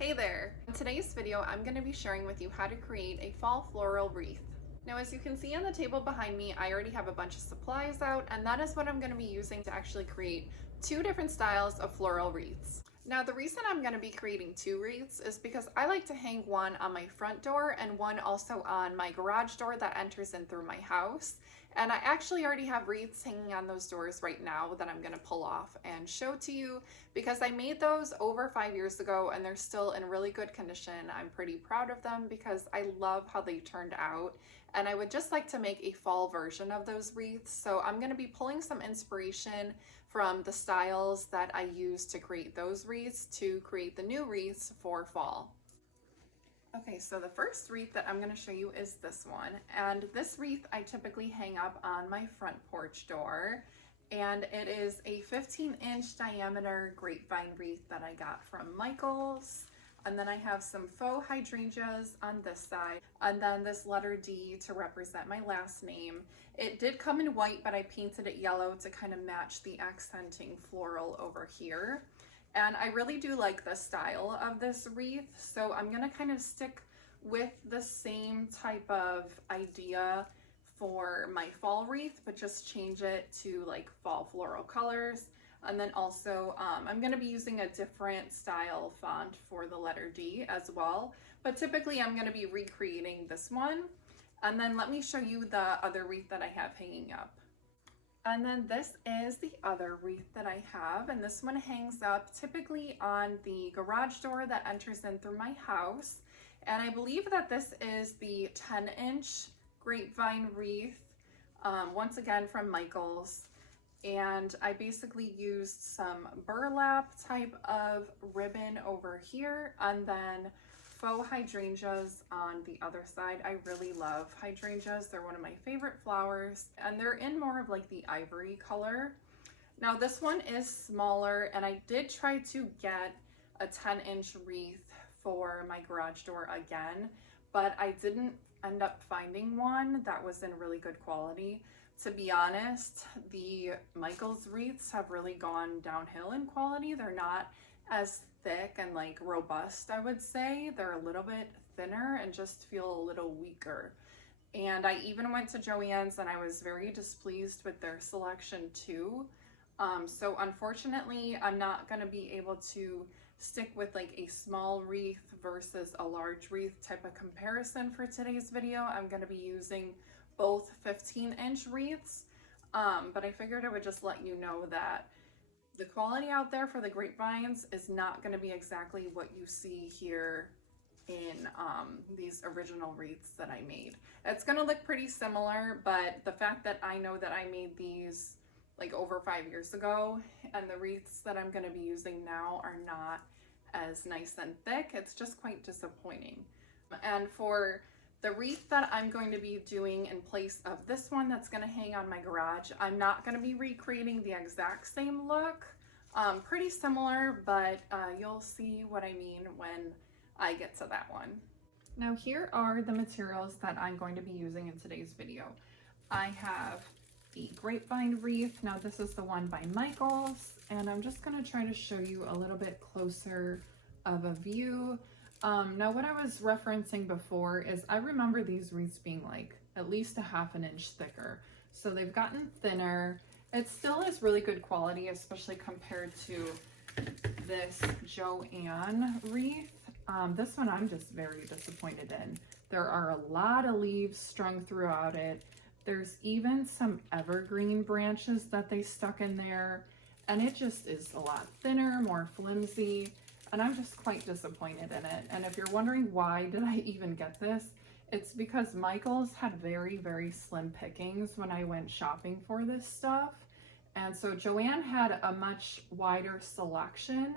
Hey there! In today's video, I'm going to be sharing with you how to create a fall floral wreath. Now, as you can see on the table behind me, I already have a bunch of supplies out, and that is what I'm going to be using to actually create two different styles of floral wreaths. Now, the reason I'm going to be creating two wreaths is because I like to hang one on my front door and one also on my garage door that enters in through my house. And I actually already have wreaths hanging on those doors right now that I'm going to pull off and show to you because I made those over 5 years ago and they're still in really good condition. I'm pretty proud of them because I love how they turned out, and I would just like to make a fall version of those wreaths. So I'm going to be pulling some inspiration from the styles that I used to create those wreaths to create the new wreaths for fall. Okay, so the first wreath that I'm going to show you is this one, and this wreath I typically hang up on my front porch door, and it is a 15-inch diameter grapevine wreath that I got from Michael's. And then I have some faux hydrangeas on this side, and then this letter D to represent my last name. It did come in white, but I painted it yellow to kind of match the accenting floral over here. And I really do like the style of this wreath, so I'm gonna kind of stick with the same type of idea for my fall wreath, but just change it to like fall floral colors. And then also I'm going to be using a different style font for the letter D as well, but typically I'm going to be recreating this one. And then let me show you the other wreath that I have hanging up. And then this is the other wreath that I have, and this one hangs up typically on the garage door that enters in through my house. And I believe that this is the 10-inch grapevine wreath, once again from Michael's. And I basically used some burlap type of ribbon over here and then faux hydrangeas on the other side. I really love hydrangeas. They're one of my favorite flowers, and they're in more of like the ivory color. Now this one is smaller, and I did try to get a 10-inch wreath for my garage door again, but I didn't end up finding one that was in really good quality. To be honest, the Michael's wreaths have really gone downhill in quality. They're not as thick and like robust, I would say. They're a little bit thinner and just feel a little weaker. And I even went to Joann's and I was very displeased with their selection too. So unfortunately, I'm not going to be able to stick with like a small wreath versus a large wreath type of comparison for today's video. I'm going to be using both 15-inch wreaths, but I figured I would just let you know that the quality out there for the grapevines is not going to be exactly what you see here in these original wreaths that I made. It's going to look pretty similar, but the fact that I know that I made these like over 5 years ago, and the wreaths that I'm going to be using now are not as nice and thick, it's just quite disappointing. And for the wreath that I'm going to be doing in place of this one that's going to hang on my garage, I'm not going to be recreating the exact same look. Pretty similar, but you'll see what I mean when I get to that one. Now here are the materials that I'm going to be using in today's video. I have the grapevine wreath. Now this is the one by Michael's, and I'm just going to try to show you a little bit closer of a view. Now what I was referencing before is I remember these wreaths being like at least a ½ an inch thicker. So they've gotten thinner. It still is really good quality, especially compared to this Joann wreath. This one I'm just very disappointed in. There are a lot of leaves strung throughout it. There's even some evergreen branches that they stuck in there, and it just is a lot thinner, more flimsy. And I'm just quite disappointed in it. And if you're wondering why did I even get this, it's because Michael's had very, very slim pickings when I went shopping for this stuff. And so Joann had a much wider selection,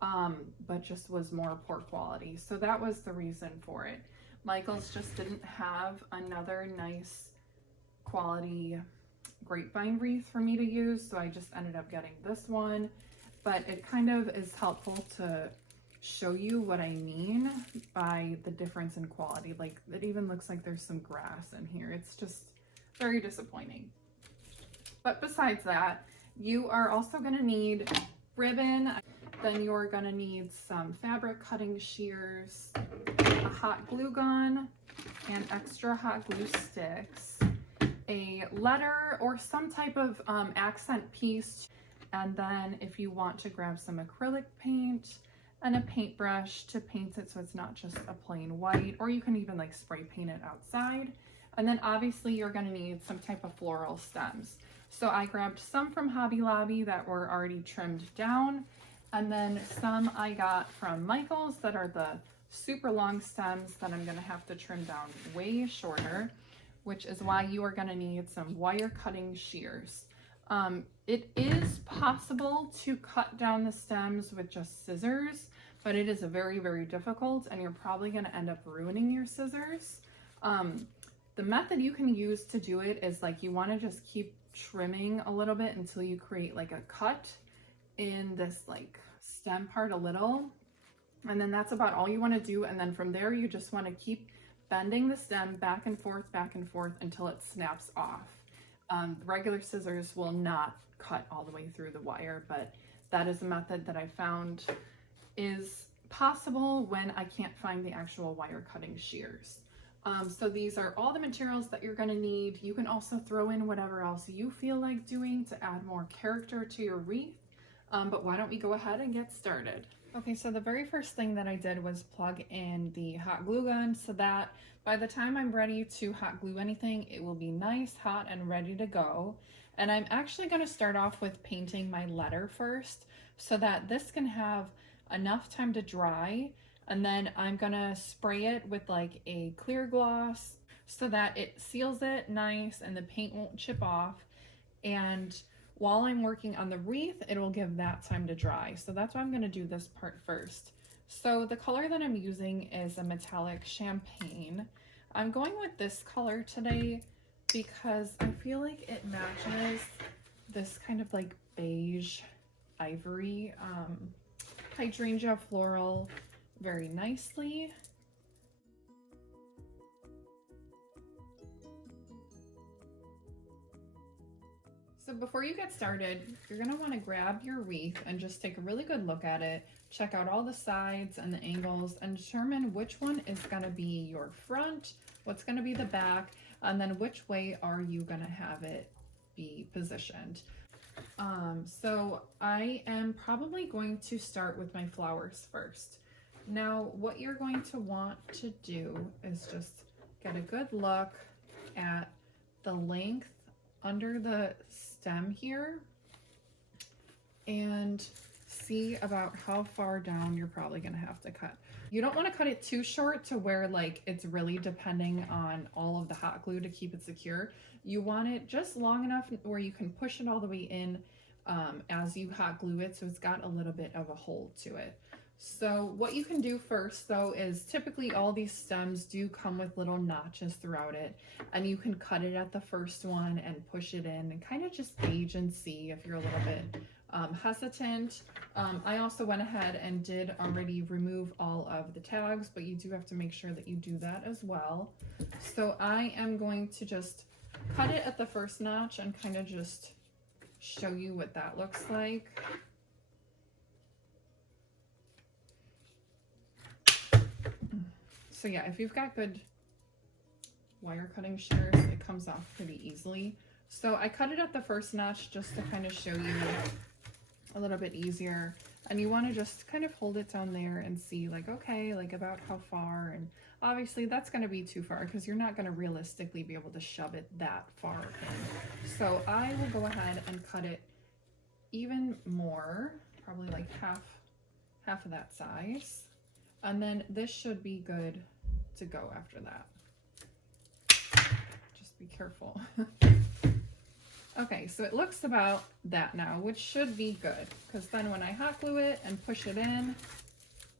but just was more poor quality. So that was the reason for it. Michael's just didn't have another nice quality grapevine wreath for me to use. So I just ended up getting this one. But it kind of is helpful to show you what I mean by the difference in quality. Like it even looks like there's some grass in here. It's just very disappointing. But besides that, you are also going to need ribbon. Then you're gonna need some fabric cutting shears, a hot glue gun, and extra hot glue sticks, a letter or some type of accent piece, and then if you want to grab some acrylic paint and a paintbrush to paint it so it's not just a plain white, or you can even like spray paint it outside. And then obviously you're gonna need some type of floral stems. So I grabbed some from Hobby Lobby that were already trimmed down, and then some I got from Michael's that are the super long stems that I'm gonna have to trim down way shorter, which is why you are gonna need some wire cutting shears. It is possible to cut down the stems with just scissors, but it is very, very difficult, and you're probably gonna end up ruining your scissors. The method you can use to do it is like you wanna just keep trimming a little bit until you create like a cut in this like stem part a little, and then that's about all you want to do. And then from there you just want to keep bending the stem back and forth until it snaps off. Regular scissors will not cut all the way through the wire, but that is a method that I found is possible when I can't find the actual wire cutting shears. So these are all the materials that you're gonna need. You can also throw in whatever else you feel like doing to add more character to your wreath. But why don't we go ahead and get started? Okay, so the very first thing that I did was plug in the hot glue gun so that by the time I'm ready to hot glue anything, it will be nice, hot, and ready to go. And I'm actually gonna start off with painting my letter first so that this can have enough time to dry. And then I'm gonna spray it with like a clear gloss so that it seals it nice and the paint won't chip off. And while I'm working on the wreath, it will give that time to dry. So that's why I'm gonna do this part first. So the color that I'm using is a metallic champagne. I'm going with this color today because I feel like it matches this kind of like beige ivory hydrangea floral very nicely. So before you get started, you're gonna wanna grab your wreath and just take a really good look at it, check out all the sides and the angles, and determine which one is gonna be your front, what's gonna be the back, and then which way are you gonna have it be positioned. So I am probably going to start with my flowers first. Now, what you're going to want to do is just get a good look at the length under the stem here and see about how far down you're probably going to have to cut. You don't want to cut it too short to where like it's really depending on all of the hot glue to keep it secure. You want it just long enough where you can push it all the way in as you hot glue it, so it's got a little bit of a hold to it. So what you can do first though is typically all these stems do come with little notches throughout it, and you can cut it at the first one and push it in and kind of just gauge and see if you're a little bit hesitant. I also went ahead and did already remove all of the tags, but you do have to make sure that you do that as well. So I am going to just cut it at the first notch and kind of just show you what that looks like. So yeah, if you've got good wire cutting shears, it comes off pretty easily. So I cut it at the first notch just to kind of show you a little bit easier. And you want to just kind of hold it down there and see like, okay, like about how far. And obviously that's going to be too far because you're not going to realistically be able to shove it that far in. So I will go ahead and cut it even more, probably like half of that size. And then this should be good to go after that. Just be careful. Okay, so it looks about that now, which should be good, because then when I hot glue it and push it in,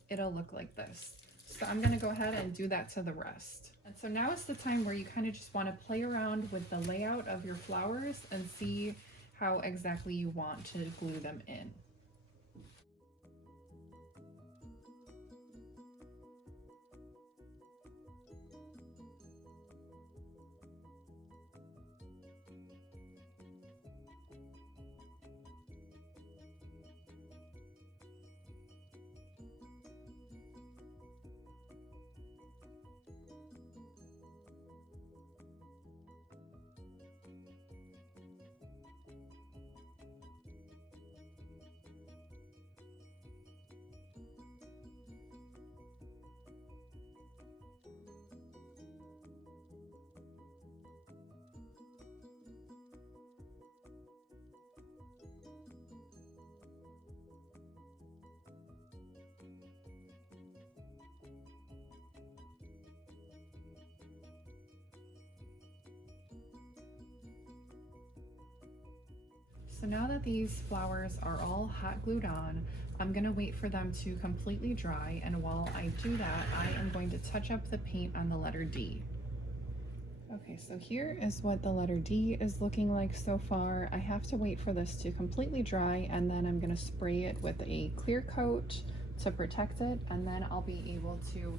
it'll look like this. So I'm gonna go ahead and do that to the rest. And so now is the time where you kind of just want to play around with the layout of your flowers and see how exactly you want to glue them in. So now that these flowers are all hot glued on, I'm gonna wait for them to completely dry, and while I do that, I am going to touch up the paint on the letter D. Okay, so here is what the letter D is looking like so far. I have to wait for this to completely dry, and then I'm gonna spray it with a clear coat to protect it, and then I'll be able to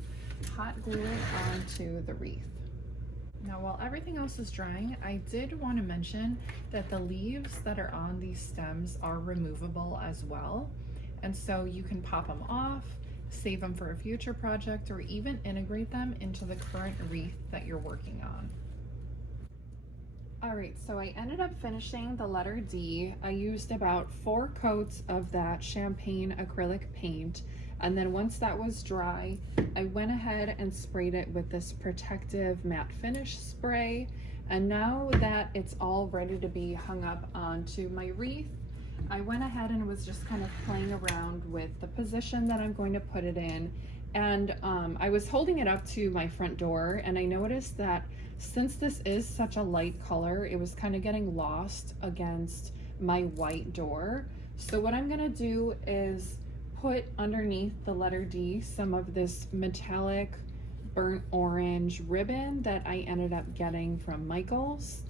hot glue it onto the wreath. Now, while everything else is drying, I did want to mention that the leaves that are on these stems are removable as well. And so you can pop them off, save them for a future project, or even integrate them into the current wreath that you're working on. All right, so I ended up finishing the letter D. I used about 4 coats of that champagne acrylic paint. And then once that was dry, I went ahead and sprayed it with this protective matte finish spray. And now that it's all ready to be hung up onto my wreath, I went ahead and was just kind of playing around with the position that I'm going to put it in. And I was holding it up to my front door, and I noticed that since this is such a light color, it was kind of getting lost against my white door. So what I'm gonna do is put underneath the letter D some of this metallic burnt orange ribbon that I ended up getting from Michael's.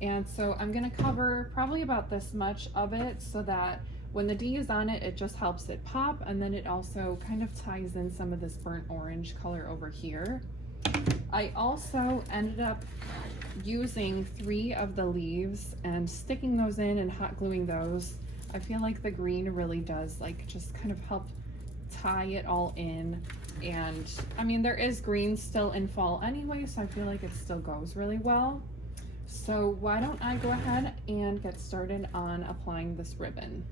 And so I'm gonna cover probably about this much of it so that when the D is on it, it just helps it pop, and then it also kind of ties in some of this burnt orange color over here. I also ended up using 3 of the leaves and sticking those in and hot gluing those. I feel like the green really does like just kind of help tie it all in. And I mean, there is green still in fall anyway, so I feel like it still goes really well. So why don't I go ahead and get started on applying this ribbon.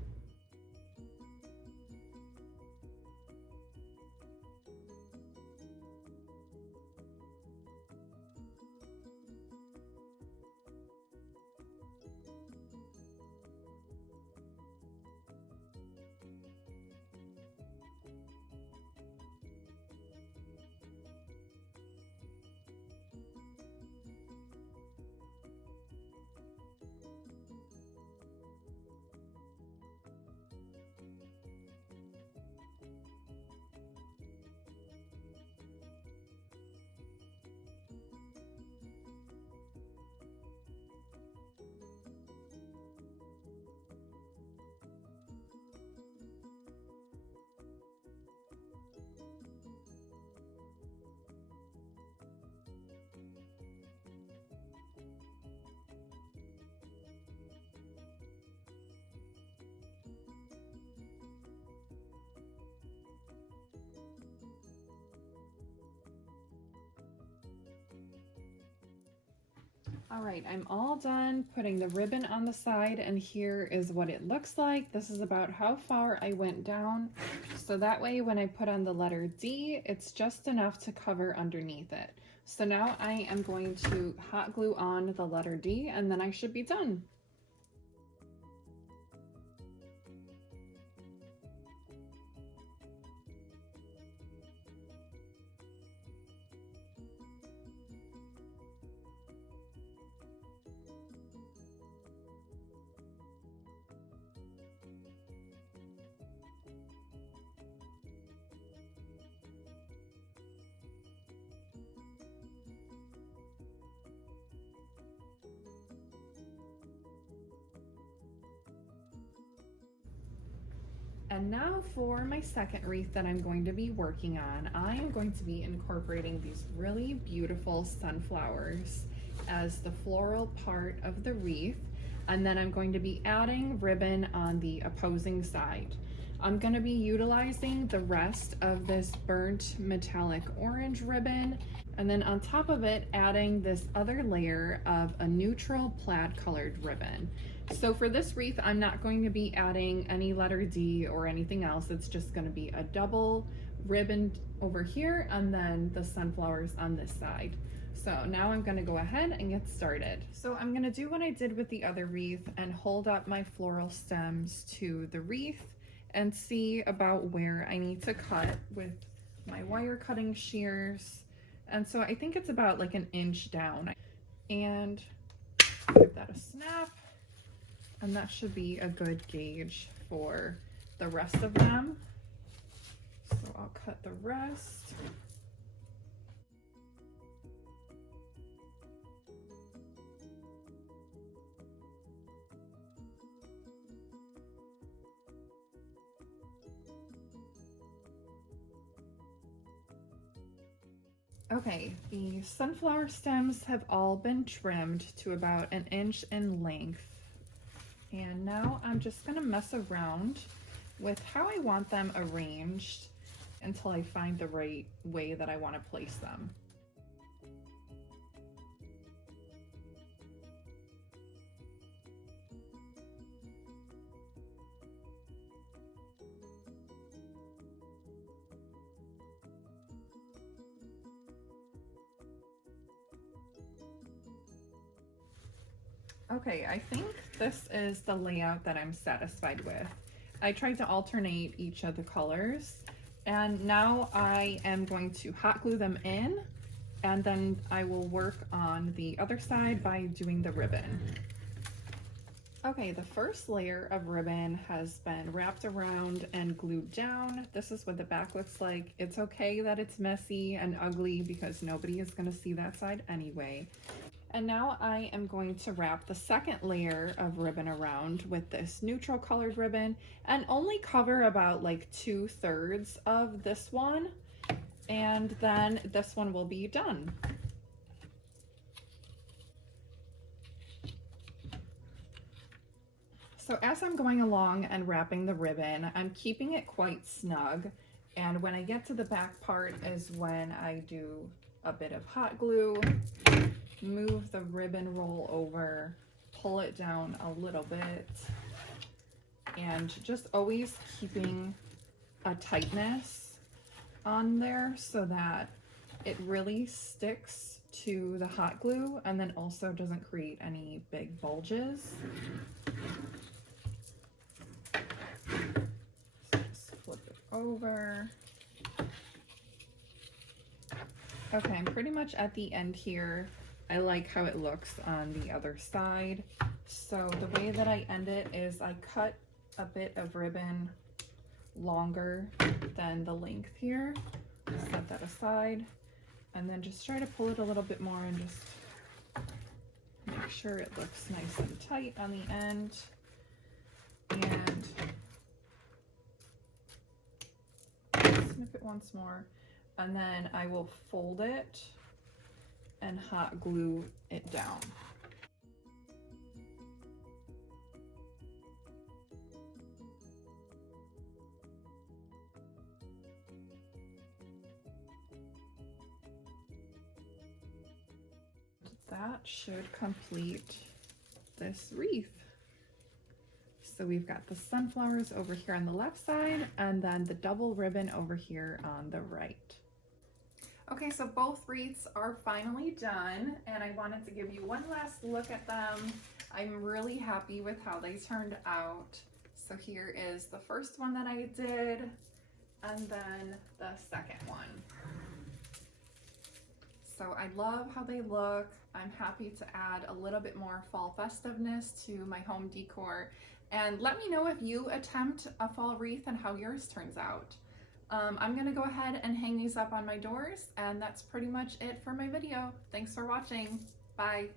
All right, I'm all done putting the ribbon on the side, and here is what it looks like. This is about how far I went down. So that way when I put on the letter D, it's just enough to cover underneath it. So now I am going to hot glue on the letter D, and then I should be done. And now for my second wreath that I'm going to be working on, I am going to be incorporating these really beautiful sunflowers as the floral part of the wreath. And then I'm going to be adding ribbon on the opposing side. I'm going to be utilizing the rest of this burnt metallic orange ribbon, and then on top of it adding this other layer of a neutral plaid colored ribbon. So for this wreath, I'm not going to be adding any letter D or anything else. It's just going to be a double ribbon over here and then the sunflowers on this side. So now I'm going to go ahead and get started. So I'm going to do what I did with the other wreath and hold up my floral stems to the wreath and see about where I need to cut with my wire cutting shears. And so I think it's about like an inch down. And give that a snap. And that should be a good gauge for the rest of them. So I'll cut the rest. Okay, the sunflower stems have all been trimmed to about 1 inch in length. And now I'm just gonna mess around with how I want them arranged until I find the right way that I want to place them. Okay, I think this is the layout that I'm satisfied with. I tried to alternate each of the colors, and now I am going to hot glue them in, and then I will work on the other side by doing the ribbon. Okay, the first layer of ribbon has been wrapped around and glued down. This is what the back looks like. It's okay that it's messy and ugly because nobody is going to see that side anyway. And now I am going to wrap the second layer of ribbon around with this neutral colored ribbon and only cover about like 2/3 of this one, and then this one will be done. So as I'm going along and wrapping the ribbon, I'm keeping it quite snug, and when I get to the back part is when I do a bit of hot glue, move the ribbon roll over, pull it down a little bit, and just always keeping a tightness on there so that it really sticks to the hot glue and then also doesn't create any big bulges. So just flip it over. Okay, I'm pretty much at the end here. I like how it looks on the other side. So the way that I end it is I cut a bit of ribbon longer than the length here. Set that aside, and then just try to pull it a little bit more and just make sure it looks nice and tight on the end. And snip it once more, and then I will fold it and hot glue it down. That should complete this wreath. So we've got the sunflowers over here on the left side and then the double ribbon over here on the right. Okay, so both wreaths are finally done, and I wanted to give you one last look at them. I'm really happy with how they turned out. So here is the first one that I did, and then the second one. So I love how they look. I'm happy to add a little bit more fall festiveness to my home decor. And let me know if you attempt a fall wreath and how yours turns out. I'm gonna go ahead and hang these up on my doors, and that's pretty much it for my video. Thanks for watching. Bye.